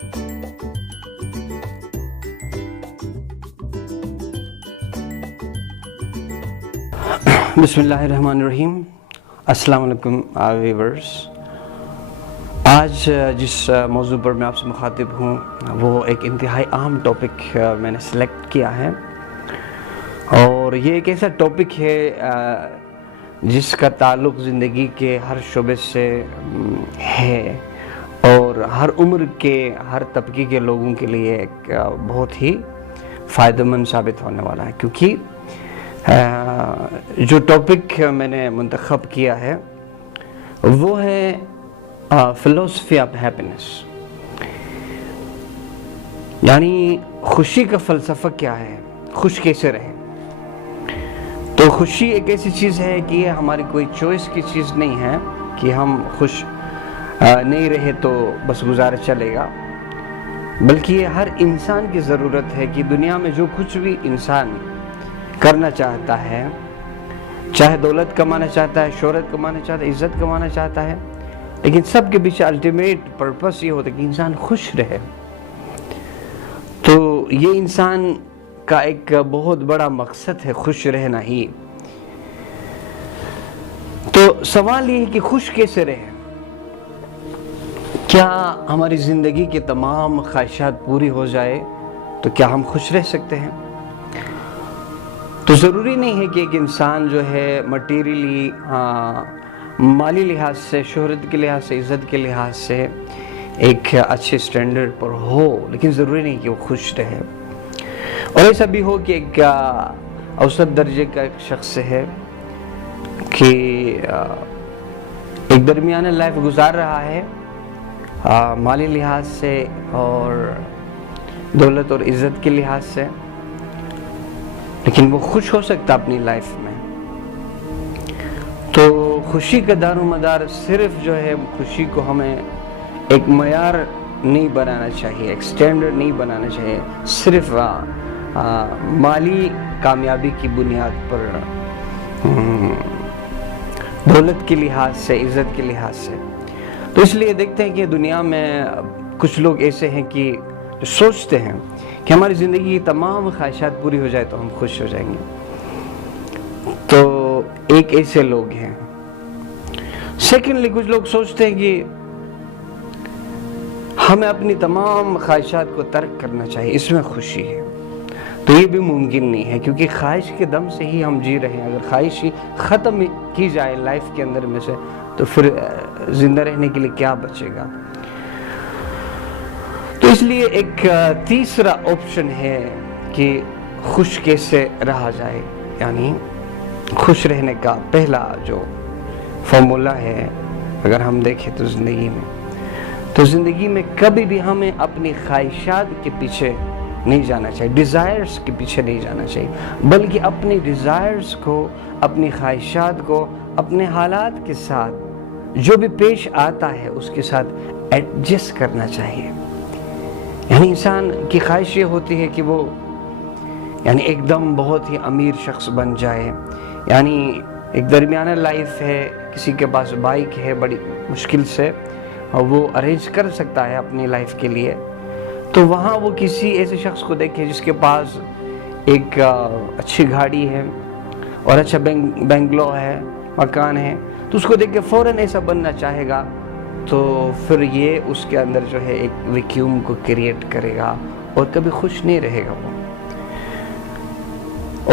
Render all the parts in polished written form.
بسم اللہ الرحمن الرحیم۔ السلام علیکم ویورز۔ آج جس موضوع پر میں آپ سے مخاطب ہوں وہ ایک انتہائی اہم ٹاپک میں نے سلیکٹ کیا ہے، اور یہ ایک ایسا ٹاپک ہے جس کا تعلق زندگی کے ہر شعبے سے ہے اور ہر عمر کے ہر طبقے کے لوگوں کے لیے ایک بہت ہی فائدہ مند ثابت ہونے والا ہے، کیونکہ جو ٹاپک میں نے منتخب کیا ہے وہ ہے فلسفی آف ہیپینس، یعنی خوشی کا فلسفہ کیا ہے، خوش کیسے رہیں۔ تو خوشی ایک ایسی چیز ہے کہ یہ ہماری کوئی چوائس کی چیز نہیں ہے کہ ہم خوش نہیں رہے تو بس گزارا چلے گا، بلکہ یہ ہر انسان کی ضرورت ہے کہ دنیا میں جو کچھ بھی انسان کرنا چاہتا ہے، چاہے دولت کمانا چاہتا ہے، شہرت کمانا چاہتا ہے، عزت کمانا چاہتا ہے، لیکن سب کے پیچھے الٹیمیٹ پرپس یہ ہوتا ہے کہ انسان خوش رہے۔ تو یہ انسان کا ایک بہت بڑا مقصد ہے خوش رہنا ہی۔ تو سوال یہ ہے کہ خوش کیسے رہے؟ کیا ہماری زندگی کے تمام خواہشات پوری ہو جائے تو کیا ہم خوش رہ سکتے ہیں؟ تو ضروری نہیں ہے کہ ایک انسان جو ہے مٹیریلی مالی لحاظ سے، شہرت کے لحاظ سے، عزت کے لحاظ سے ایک اچھے سٹینڈرڈ پر ہو، لیکن ضروری نہیں کہ وہ خوش رہے۔ اور ایسا بھی ہو کہ ایک اوسط درجے کا ایک شخص ہے کہ ایک درمیانہ لائف گزار رہا ہے مالی لحاظ سے اور دولت اور عزت کے لحاظ سے، لیکن وہ خوش ہو سکتا اپنی لائف میں۔ تو خوشی کا دار و مدار صرف جو ہے خوشی کو ہمیں ایک معیار نہیں بنانا چاہیے، ایک سٹینڈرڈ نہیں بنانا چاہیے صرف مالی کامیابی کی بنیاد پر، دولت کے لحاظ سے، عزت کے لحاظ سے۔ تو اس لیے دیکھتے ہیں کہ دنیا میں کچھ لوگ ایسے ہیں کہ سوچتے ہیں کہ ہماری زندگی کی تمام خواہشات پوری ہو جائے تو ہم خوش ہو جائیں گے۔ تو ایک ایسے لوگ ہیں۔ سیکنڈلی کچھ لوگ سوچتے ہیں کہ ہمیں اپنی تمام خواہشات کو ترک کرنا چاہیے، اس میں خوشی ہے۔ تو یہ بھی ممکن نہیں ہے، کیونکہ خواہش کے دم سے ہی ہم جی رہے ہیں۔ اگر خواہش ہی ختم کی جائے لائف کے اندر میں سے تو پھر زندہ رہنے کے لیے کیا بچے گا؟ تو اس لیے ایک تیسرا آپشن ہے کہ خوش کیسے رہا جائے، یعنی خوش رہنے کا پہلا جو فارمولا ہے اگر ہم دیکھیں تو زندگی میں کبھی بھی ہمیں اپنی خواہشات کے پیچھے نہیں جانا چاہیے، ڈیزائرز کے پیچھے نہیں جانا چاہیے، بلکہ اپنی ڈیزائرز کو، اپنی خواہشات کو اپنے حالات کے ساتھ جو بھی پیش آتا ہے اس کے ساتھ ایڈجسٹ کرنا چاہیے۔ یعنی انسان کی خواہش یہ ہوتی ہے کہ وہ یعنی ایک دم بہت ہی امیر شخص بن جائے، یعنی ایک درمیانہ لائف ہے، کسی کے پاس بائک ہے، بڑی مشکل سے وہ ارینج کر سکتا ہے اپنی لائف کے لیے، تو وہاں وہ کسی ایسے شخص کو دیکھے جس کے پاس ایک اچھی گاڑی ہے اور اچھا بنگلو ہے، مکان ہے، تو اس کو دیکھ کے فوراً ایسا بننا چاہے گا، تو پھر یہ اس کے اندر جو ہے ایک ویکیوم کو کریٹ کرے گا اور کبھی خوش نہیں رہے گا وہ۔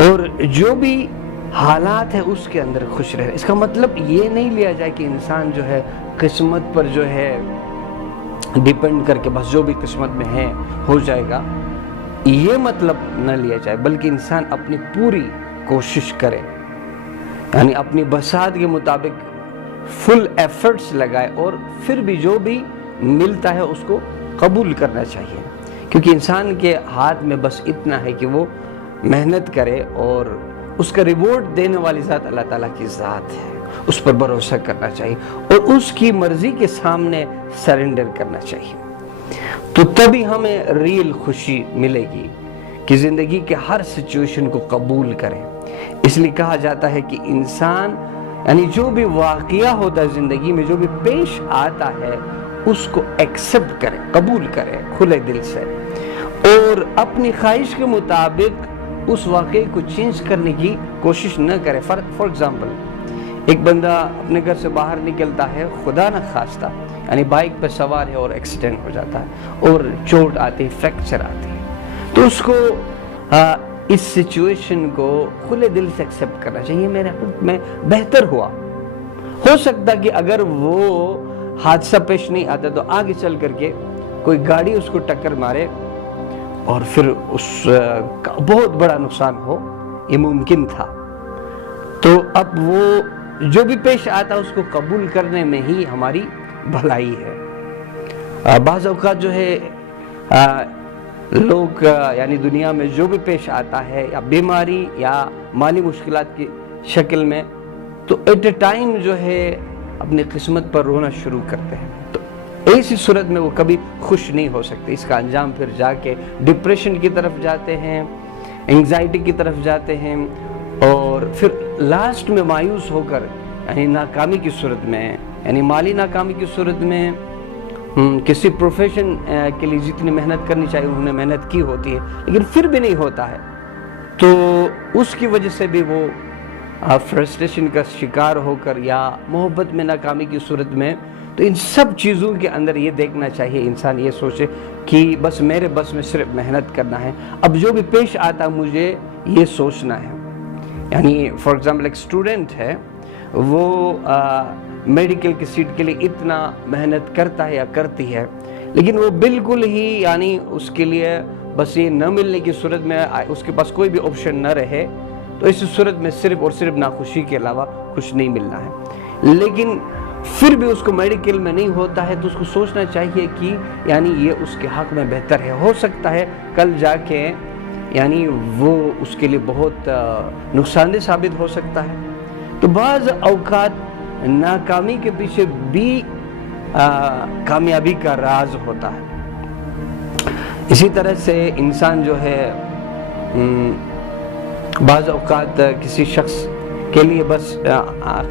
اور جو بھی حالات ہے اس کے اندر خوش رہے۔ اس کا مطلب یہ نہیں لیا جائے کہ انسان جو ہے قسمت پر جو ہے ڈیپینڈ کر کے بس جو بھی قسمت میں ہے ہو جائے گا، یہ مطلب نہ لیا جائے، بلکہ انسان اپنی پوری کوشش کرے، یعنی اپنی بساط کے مطابق فل ایفرٹس لگائے، اور پھر بھی جو بھی ملتا ہے اس کو قبول کرنا چاہیے، کیونکہ انسان کے ہاتھ میں بس اتنا ہے کہ وہ محنت کرے، اور اس کا ریوارڈ دینے والی ذات اللہ تعالیٰ کی ذات ہے، اس پر بھروسہ کرنا چاہیے اور اس کی مرضی کے سامنے سرنڈر کرنا چاہیے۔ تو تبھی ہمیں ریل خوشی ملے گی کہ زندگی کے ہر سچویشن کو قبول کریں۔ اس لیے کہا جاتا ہے کہ انسان یعنی جو بھی واقعہ ہوتا ہے زندگی میں، جو بھی پیش آتا ہے، اس کو ایکسپٹ کرے، قبول کرے کھلے دل سے، اور اپنی خواہش کے مطابق اس واقعے کو چینج کرنے کی کوشش نہ کرے۔ فار ایگزامپل، ایک بندہ اپنے گھر سے باہر نکلتا ہے، خدا نہ خواستہ یعنی بائک پہ سوار ہے اور ایکسیڈنٹ ہو جاتا ہے اور چوٹ آتی ہے، فریکچر آتی ہے، تو اس کو اس سچویشن کو کھلے دل سے ایکسپٹ کرنا چاہیے۔ میرے حق میں بہتر ہوا، ہو سکتا کہ اگر وہ حادثہ پیش نہیں آتا تو آگے چل کر کے کوئی گاڑی اس کو ٹکر مارے اور پھر اس کا بہت بڑا نقصان ہو، یہ ممکن تھا۔ تو اب وہ جو بھی پیش آتا اس کو قبول کرنے میں ہی ہماری بھلائی ہے۔ بعض اوقات جو ہے لوگ یعنی دنیا میں جو بھی پیش آتا ہے، یا بیماری یا مالی مشکلات کی شکل میں، تو ایٹ اے ٹائم جو ہے اپنی قسمت پر رونا شروع کرتے ہیں، تو ایسی صورت میں وہ کبھی خوش نہیں ہو سکتے۔ اس کا انجام پھر جا کے ڈپریشن کی طرف جاتے ہیں، انگزائٹی کی طرف جاتے ہیں، اور پھر لاسٹ میں مایوس ہو کر یعنی ناکامی کی صورت میں، یعنی مالی ناکامی کی صورت میں، کسی پروفیشن کے لیے جتنی محنت کرنی چاہیے انہوں نے محنت کی ہوتی ہے لیکن پھر بھی نہیں ہوتا ہے، تو اس کی وجہ سے بھی وہ فرسٹریشن کا شکار ہو کر، یا محبت میں ناکامی کی صورت میں، تو ان سب چیزوں کے اندر یہ دیکھنا چاہیے، انسان یہ سوچے کہ بس میرے بس میں صرف محنت کرنا ہے، اب جو بھی پیش آتا مجھے یہ سوچنا ہے۔ یعنی فار ایگزامپل ایک اسٹوڈنٹ ہے، وہ میڈیکل کی سیٹ کے لیے اتنا محنت کرتا ہے یا کرتی ہے، لیکن وہ بالکل ہی یعنی اس کے لیے بس یہ نہ ملنے کی صورت میں اس کے پاس کوئی بھی آپشن نہ رہے، تو اس صورت میں صرف اور صرف ناخوشی کے علاوہ کچھ نہیں ملنا ہے۔ لیکن پھر بھی اس کو میڈیکل میں نہیں ہوتا ہے تو اس کو سوچنا چاہیے کہ یعنی یہ اس کے حق میں بہتر ہے، ہو سکتا ہے کل جا کے یعنی وہ اس کے لیے بہت نقصان دہ ثابت ہو سکتا ہے۔ تو بعض اوقات ناکامی کے پیچھے بھی کامیابی کا راز ہوتا ہے۔ اسی طرح سے انسان جو ہے بعض اوقات کسی شخص کے لیے بس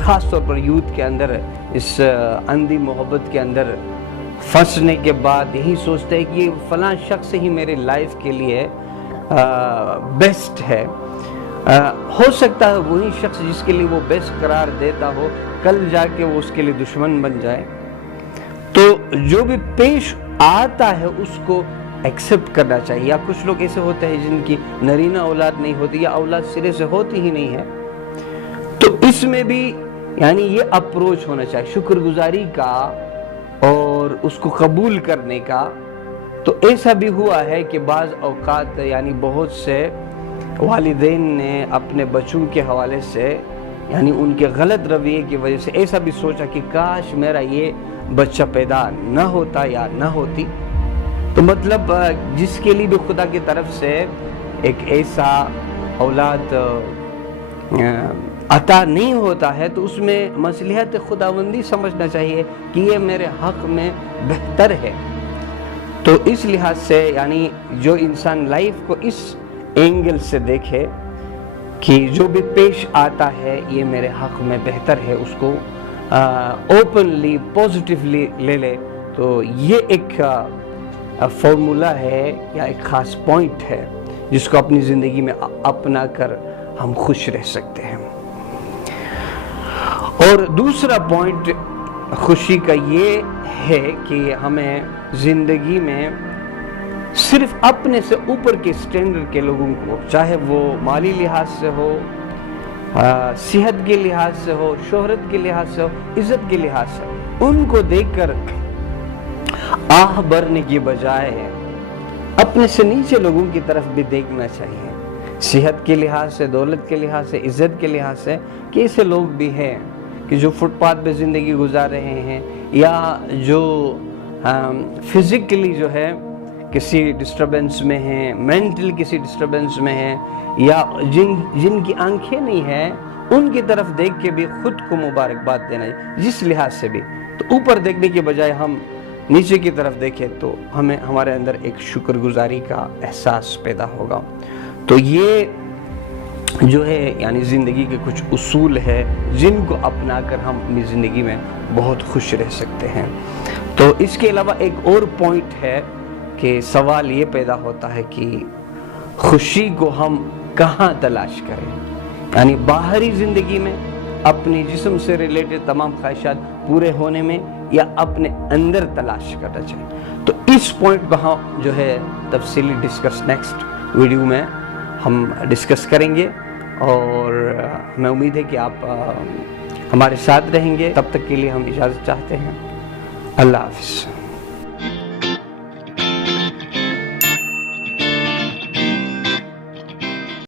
خاص طور پر یوتھ کے اندر اس اندھی محبت کے اندر پھنسنے کے بعد یہی سوچتے ہیں کہ یہ فلاں شخص ہی میرے لائف کے لیے بیسٹ ہے۔ ہو سکتا ہے وہی شخص جس کے لیے وہ بیسٹ قرار دیتا ہو کل جا کے وہ اس کے لیے دشمن بن جائے۔ تو جو بھی پیش آتا ہے اس کو ایکسپٹ کرنا چاہیے۔ یا کچھ لوگ ایسے ہوتے ہیں جن کی نرینہ اولاد نہیں ہوتی یا اولاد سرے سے ہوتی ہی نہیں ہے، تو اس میں بھی یعنی یہ اپروچ ہونا چاہیے شکر گزاری کا اور اس کو قبول کرنے کا۔ تو ایسا بھی ہوا ہے کہ بعض اوقات یعنی بہت سے والدین نے اپنے بچوں کے حوالے سے یعنی ان کے غلط رویے کی وجہ سے ایسا بھی سوچا کہ کاش میرا یہ بچہ پیدا نہ ہوتا یا نہ ہوتی۔ تو مطلب جس کے لیے بھی خدا کی طرف سے ایک ایسا اولاد عطا نہیں ہوتا ہے تو اس میں مصلحت خداوندی سمجھنا چاہیے کہ یہ میرے حق میں بہتر ہے۔ تو اس لحاظ سے یعنی جو انسان لائف کو اس اینگل سے دیکھے کہ جو بھی پیش آتا ہے یہ میرے حق میں بہتر ہے، اس کو اوپنلی پازیٹیولی لے لے، تو یہ ایک فارمولا ہے یا ایک خاص پوائنٹ ہے جس کو اپنی زندگی میں اپنا کر ہم خوش رہ سکتے ہیں۔ اور دوسرا پوائنٹ خوشی کا یہ ہے کہ ہمیں زندگی میں صرف اپنے سے اوپر کے سٹینڈرڈ کے لوگوں کو، چاہے وہ مالی لحاظ سے ہو، صحت کے لحاظ سے ہو، شہرت کے لحاظ سے ہو، عزت کے لحاظ سے، ان کو دیکھ کر آہ بھرنے کی بجائے اپنے سے نیچے لوگوں کی طرف بھی دیکھنا چاہیے، صحت کے لحاظ سے، دولت کے لحاظ سے، عزت کے لحاظ سے، کہ ایسے لوگ بھی ہیں کہ جو فٹ پاتھ پہ زندگی گزار رہے ہیں یا جو فزیکلی جو ہے کسی ڈسٹربنس میں ہیں، مینٹل کسی ڈسٹربنس میں ہیں، یا جن کی آنکھیں نہیں ہیں، ان کی طرف دیکھ کے بھی خود کو مبارکباد دینا ہے جس لحاظ سے بھی۔ تو اوپر دیکھنے کے بجائے ہم نیچے کی طرف دیکھیں تو ہمیں ہمارے اندر ایک شکر گزاری کا احساس پیدا ہوگا۔ تو یہ جو ہے یعنی زندگی کے کچھ اصول ہے جن کو اپنا کر ہم اپنی زندگی میں بہت خوش رہ سکتے ہیں۔ تو اس کے علاوہ ایک اور پوائنٹ ہے کہ سوال یہ پیدا ہوتا ہے کہ خوشی کو ہم کہاں تلاش کریں، یعنی باہری زندگی میں اپنی جسم سے ریلیٹڈ تمام خواہشات پورے ہونے میں، یا اپنے اندر تلاش کرنا چاہیے۔ تو اس پوائنٹ پہ ہم جو ہے تفصیلی ڈسکس نیکسٹ ویڈیو میں ہم ڈسکس کریں گے، اور ہمیں امید ہے کہ آپ ہمارے ساتھ رہیں گے۔ تب تک کے لیے ہم اجازت چاہتے ہیں۔ اللہ حافظ۔